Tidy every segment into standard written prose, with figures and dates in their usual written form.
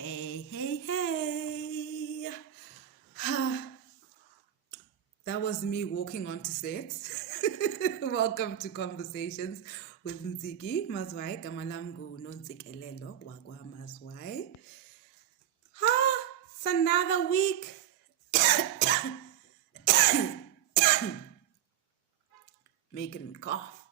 Hey, hey, hey. That was me walking onto set. Welcome to Conversations with Ntsiki Mazwai. Kamalam go no ntsikelelo wagwa Mazwai. It's another week. Making me cough.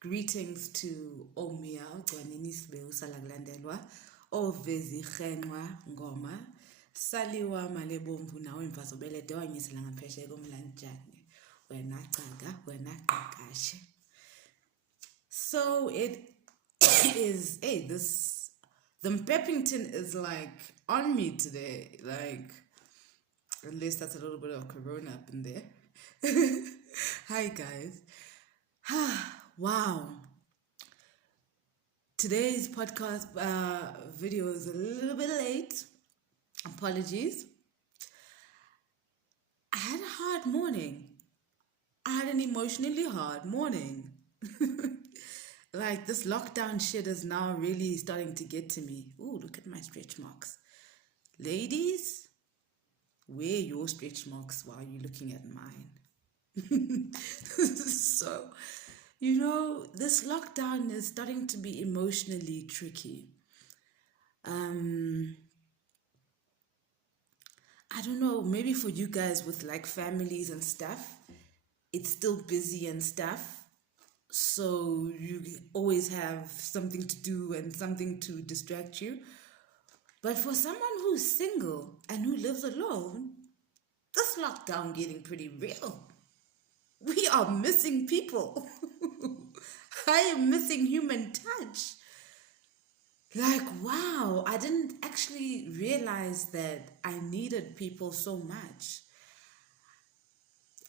Greetings to Omia, Gwanini Sbeu Salaglandelwa, Ovezi Khenwa Ngoma, Saliwa Malebombu na wemfazobele dewanyisela ngaphesheya komlanjani. Wena caga, wena qaqashe. So it is, the Peppington is like on me today, like, unless that's a little bit of corona up in there. Hi guys. Wow. Today's podcast video is a little bit late. Apologies. I had a hard morning. I had an emotionally hard morning. Like this lockdown shit is now really starting to get to me. Ooh, look at my stretch marks. Ladies, wear your stretch marks while you're looking at mine. So, this lockdown is starting to be emotionally tricky. I don't know, maybe for you guys with like families and stuff, it's still busy and stuff. So you always have something to do and something to distract you. But for someone who's single and who lives alone, this lockdown getting pretty real. We are missing people. I am missing human touch. Like, wow, I didn't actually realize that I needed people so much.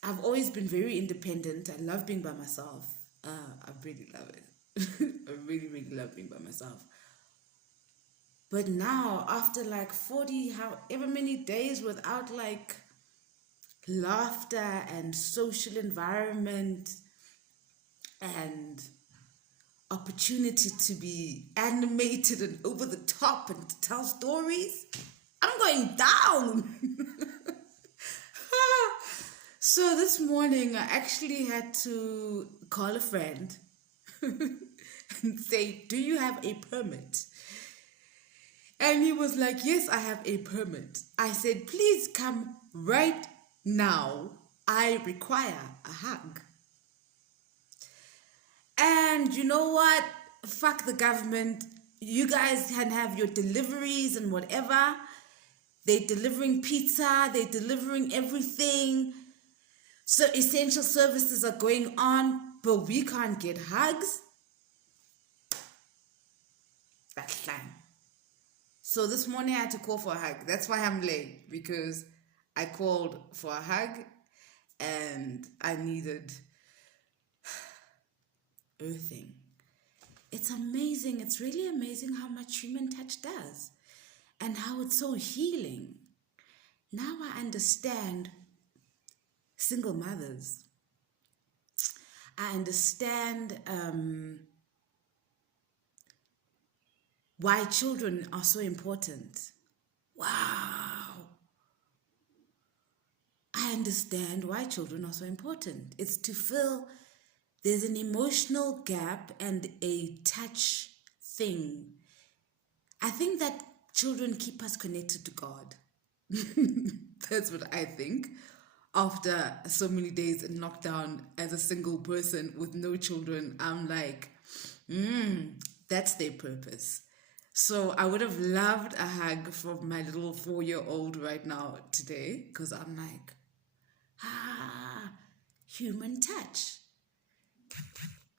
I've always been very independent. I love being by myself. I really love it. I really, really love being by myself. But now, after like 40, however many days without like laughter and social environment and opportunity to be animated and over the top and to tell stories, I'm going down. So this morning I actually had to call a friend and say, do you have a permit? And he was like, yes, I have a permit. I said, please come right now. I require a hug. And you know what? Fuck the government. You guys can have your deliveries and whatever. They're delivering pizza. They're delivering everything. So essential services are going on, but we can't get hugs. That's fine. So this morning I had to call for a hug. That's why I'm late, because I called for a hug and I needed earthing. It's amazing. It's really amazing how much human touch does and how it's so healing. Now I understand single mothers. I understand why children are so important. Wow. I understand why children are so important. It's to fill, there's an emotional gap and a touch thing. I think that children keep us connected to God. That's what I think. After so many days in lockdown as a single person with no children, I'm like, that's their purpose. So I would have loved a hug from my little 4-year-old right now today, because I'm like, human touch.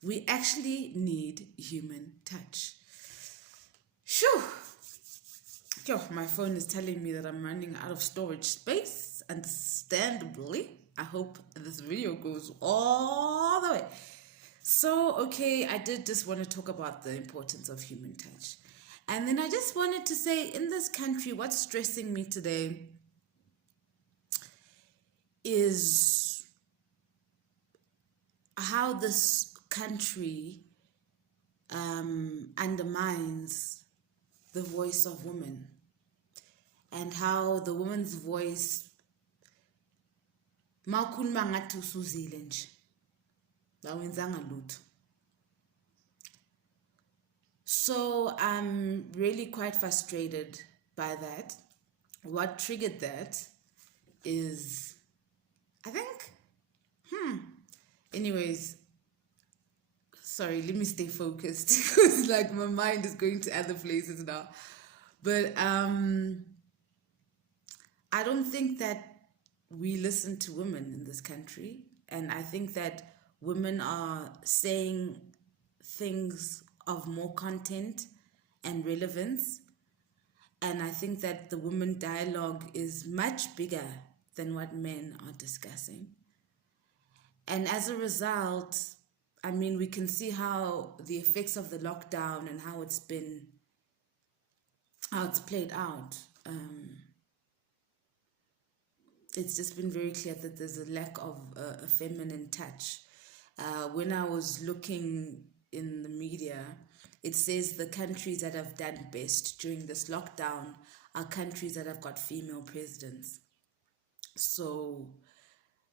We actually need human touch. Shoo! Yo, my phone is telling me that I'm running out of storage space, understandably. I hope this video goes all the way. So, okay, I did just want to talk about the importance of human touch. And then I just wanted to say, in this country, what's stressing me today is how this country undermines the voice of women and how the woman's voice mawukhuluma ngathi usuzile nje awenzanga lutho. So I'm really quite frustrated by that. What triggered that is, I think, anyways, sorry, let me stay focused because like my mind is going to other places now. But I don't think that we listen to women in this country. And I think that women are saying things of more content and relevance. And I think that the women dialogue is much bigger than what men are discussing. And as a result, I mean, we can see how the effects of the lockdown and how it's played out. It's just been very clear that there's a lack of a feminine touch. When I was looking in the media, it says the countries that have done best during this lockdown are countries that have got female presidents. So,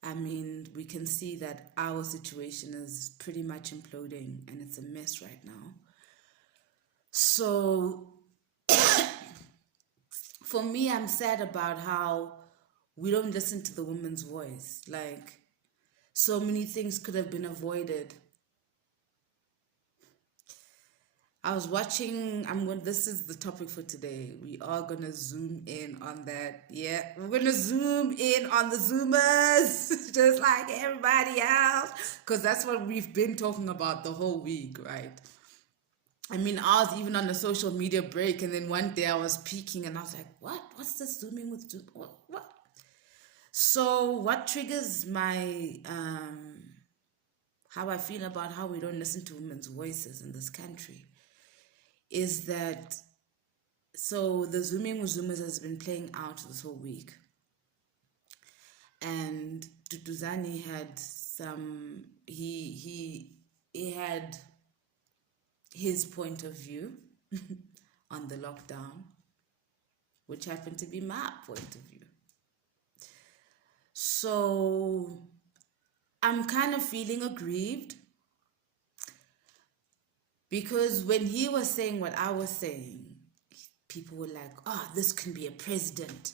I mean, we can see that our situation is pretty much imploding and it's a mess right now. So, for me, I'm sad about how we don't listen to the woman's voice. Like, so many things could have been avoided. I was watching, this is the topic for today. We are going to zoom in on that. Yeah, we're going to zoom in on the Zoomers, just like everybody else. Because that's what we've been talking about the whole week, right? I mean, I was even on a social media break, and then one day I was peeking, and I was like, what? What's this zooming with Zoom? What? So what triggers my, how I feel about how we don't listen to women's voices in this country is that, so the Zooming with Zoomers has been playing out this whole week. And Tutuzani had he had his point of view on the lockdown, which happened to be my point of view. So I'm kind of feeling aggrieved because when he was saying what I was saying, people were like, oh, this can be a president.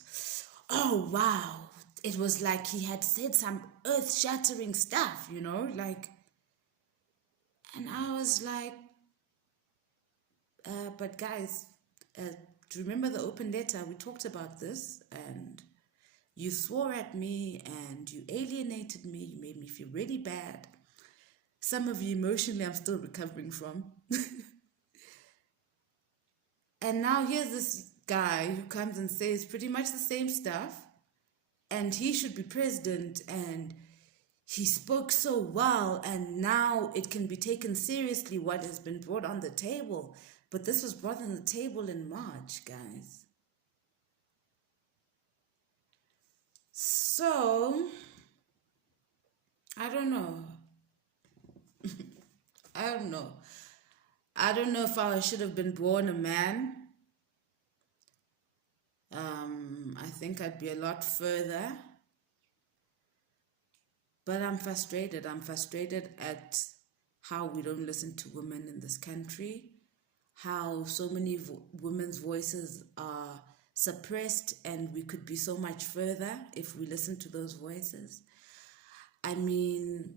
Oh, wow. It was like he had said some earth-shattering stuff, you know, like, and I was like, but guys, do you remember the open letter? We talked about this, and you swore at me, and you alienated me. You made me feel really bad. Some of you emotionally I'm still recovering from. And now here's this guy who comes and says pretty much the same stuff, and he should be president, and he spoke so well, and now it can be taken seriously what has been brought on the table. But this was brought on the table in March, guys. So, I don't know. I don't know if I should have been born a man. I think I'd be a lot further. But I'm frustrated. I'm frustrated at how we don't listen to women in this country, how so many women's voices are suppressed, and we could be so much further if we listen to those voices. I mean,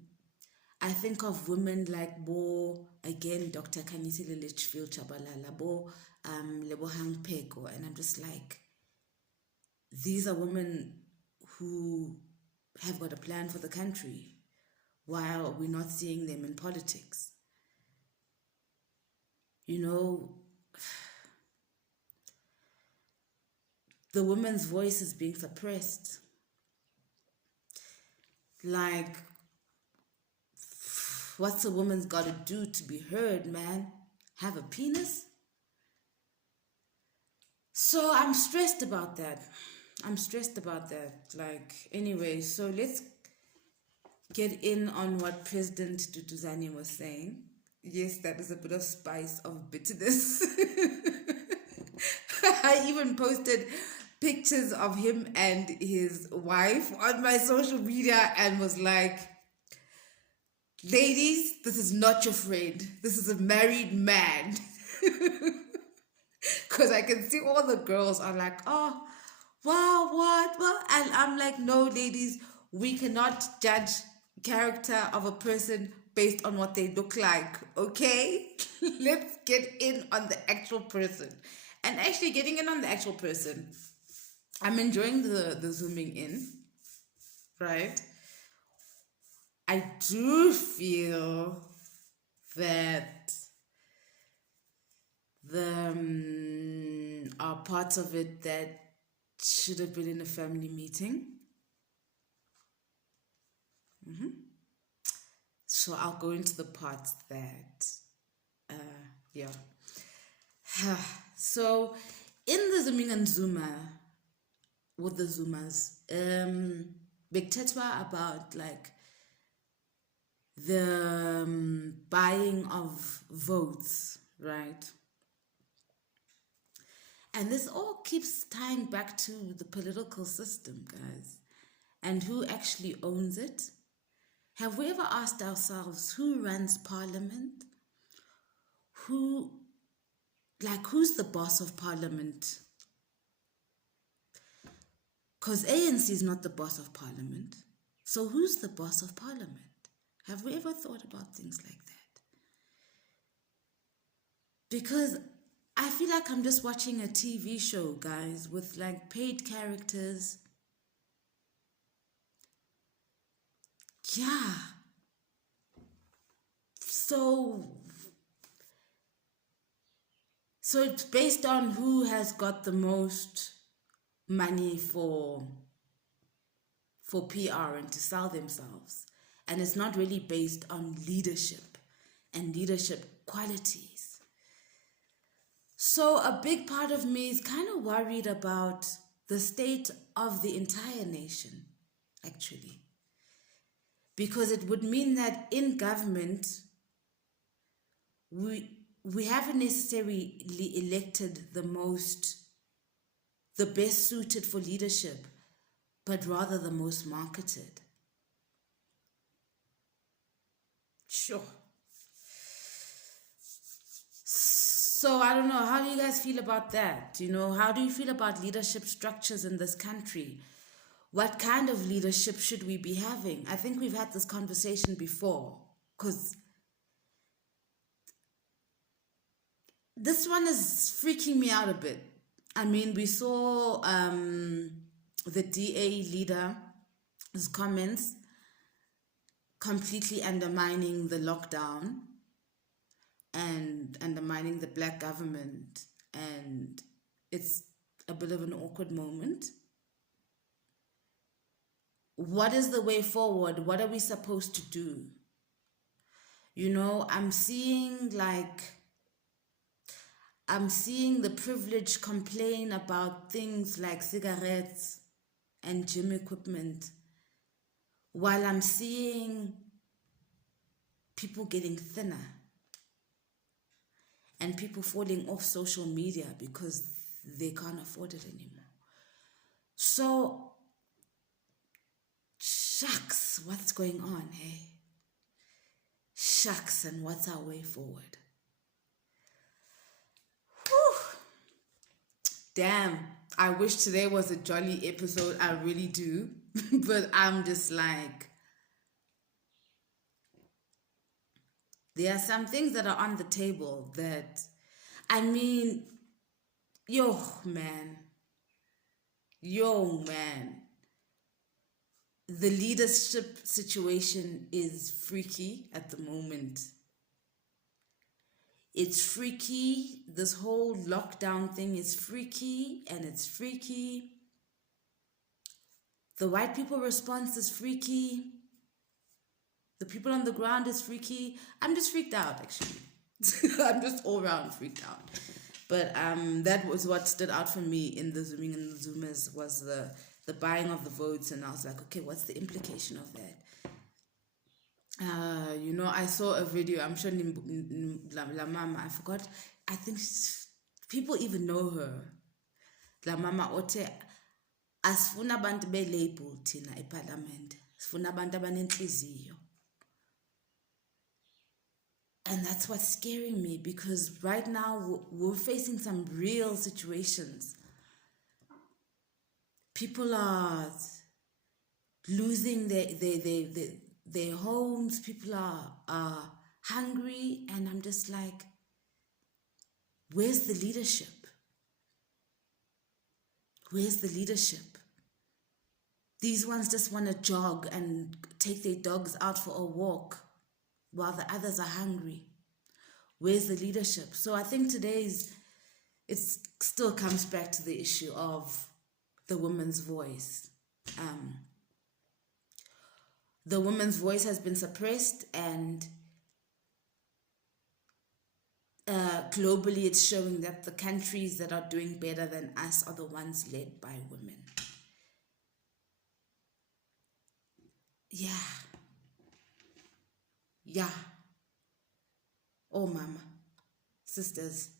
I think of women like again, Dr. Kanyisile Litchfield Chabalala, Lebohang Peko, and I'm just like, these are women who have got a plan for the country while we're not seeing them in politics. You know, the woman's voice is being suppressed. Like, what's a woman's got to do to be heard, man? Have a penis? So I'm stressed about that. Like, anyway, so let's get in on what President Tutuzani was saying. Yes, that is a bit of spice of bitterness. I even posted pictures of him and his wife on my social media and was like, ladies, this is not your friend. This is a married man. Because I can see all the girls are like, oh, wow, what? And I'm like, no, ladies, we cannot judge character of a person based on what they look like, okay? Let's get in on the actual person. And actually getting in on the actual person, I'm enjoying the zooming in, right? I do feel that the are parts of it that should have been in a family meeting. So I'll go into the parts that, yeah. So in the zooming and zoomer, with the zoomers, big tetwa about like the buying of votes, right? And this all keeps tying back to the political system, guys, and who actually owns it. Have we ever asked ourselves who runs parliament? Who's the boss of parliament? Because ANC is not the boss of parliament. So who's the boss of parliament? Have we ever thought about things like that? Because I feel like I'm just watching a TV show, guys, with like paid characters. Yeah. So it's based on who has got the most money for PR and to sell themselves. And it's not really based on leadership and leadership qualities. So a big part of me is kind of worried about the state of the entire nation, actually. Because it would mean that in government, we haven't necessarily elected the best suited for leadership, but rather the most marketed. Sure. So I don't know, how do you guys feel about that? You know, how do you feel about leadership structures in this country? What kind of leadership should we be having? I think we've had this conversation before, because this one is freaking me out a bit. I mean, we saw the DA leader's comments completely undermining the lockdown and undermining the black government, and it's a bit of an awkward moment. What is the way forward? What are we supposed to do? You know, I'm seeing the privileged complain about things like cigarettes and gym equipment, while I'm seeing people getting thinner and people falling off social media because they can't afford it anymore. So, shucks, what's going on, hey? Shucks, and what's our way forward? Whew. Damn, I wish today was a jolly episode, I really do. But I'm just like, there are some things that are on the table that, I mean, yo, man. The leadership situation is freaky at the moment. It's freaky. This whole lockdown thing is freaky, and it's freaky. The white people response is freaky. The people on the ground is freaky. I'm just freaked out, actually. I'm just all around freaked out. But that was what stood out for me in the Zooming and the Zoomers, was the buying of the votes. And I was like, okay, what's the implication of that? You know, I saw a video, I'm sure La Mama, I forgot. I think people even know her. la mama othe asifuna abantu be-label thina eParliament, sifuna abantu abanenhliziyo. And that's what's scaring me, because right now we're facing some real situations. People are losing their homes. People are hungry. And I'm just like, where's the leadership? Where's the leadership? These ones just want to jog and take their dogs out for a walk while the others are hungry. Where's the leadership? So I think it still comes back to the issue of the woman's voice. The woman's voice has been suppressed, and globally it's showing that the countries that are doing better than us are the ones led by women. Yeah. Oh, mama, sisters,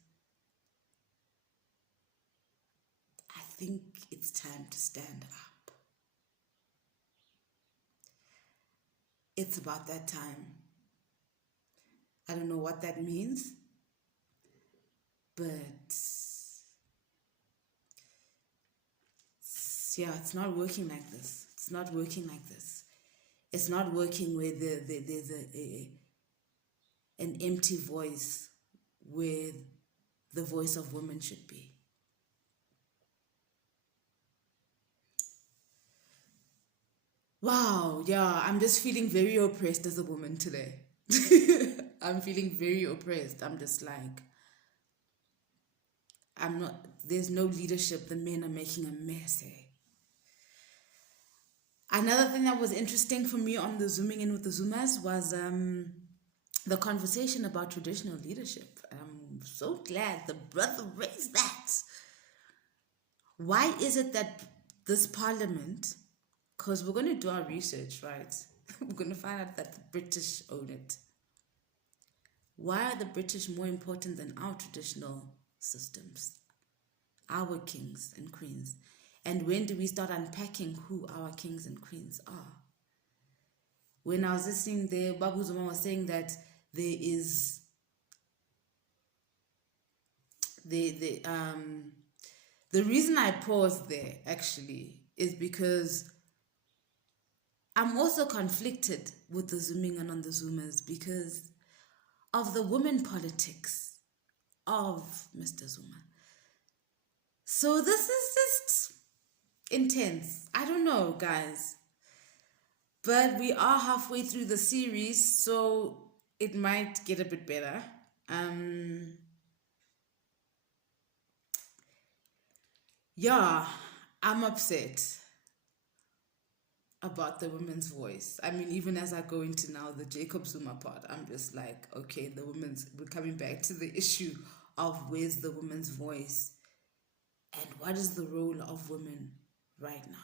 I think it's time to stand up. It's about that time. I don't know what that means, but yeah, it's not working like this. It's not working like this. It's not working where there's an empty voice where the voice of women should be. Wow, yeah, I'm just feeling very oppressed as a woman today. I'm feeling very oppressed. I'm just like, there's no leadership. The men are making a mess. Another thing that was interesting for me on the Zooming In with the Zoomers was the conversation about traditional leadership. I'm so glad the brother raised that. Why is it that this parliament, because we're going to do our research, right? We're going to find out that the British own it. Why are the British more important than our traditional systems, our kings and queens? And when do we start unpacking who our kings and queens are? When I was listening there, Babu Zuma was saying that there is the reason I paused there actually is because I'm also conflicted with the zooming in on the Zoomers because of the women politics of Mr. Zuma. So this is just intense. I don't know, guys. But we are halfway through the series, so it might get a bit better. Yeah, I'm upset about the women's voice. I mean, even as I go into now the Jacob Zuma part, I'm just like, okay, we're coming back to the issue of where's the woman's voice and what is the role of women right now.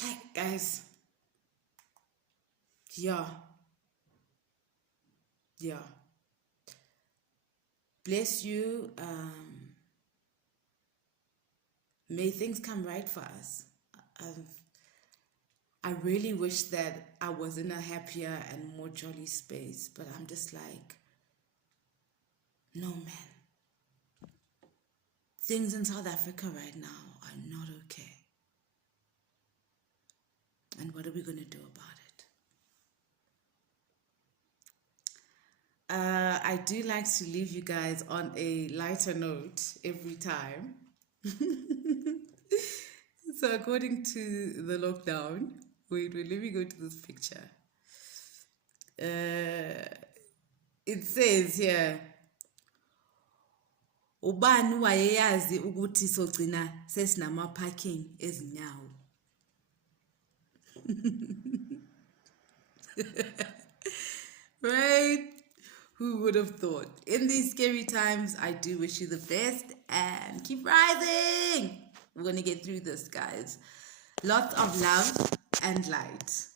Hey, guys. Yeah. Bless you. May things come right for us. I really wish that I was in a happier and more jolly space, but I'm just like, no, man. Things in South Africa right now are not okay. And what are we going to do about it? I do like to leave you guys on a lighter note every time. So according to the lockdown, wait, let me go to this picture. It says here, ubani wayeyazi ukuthi sogcina sesinama parking ezinyawo. Right? Who would have thought? In these scary times, I do wish you the best and keep rising. We're going to get through this, guys. Lots of love and light.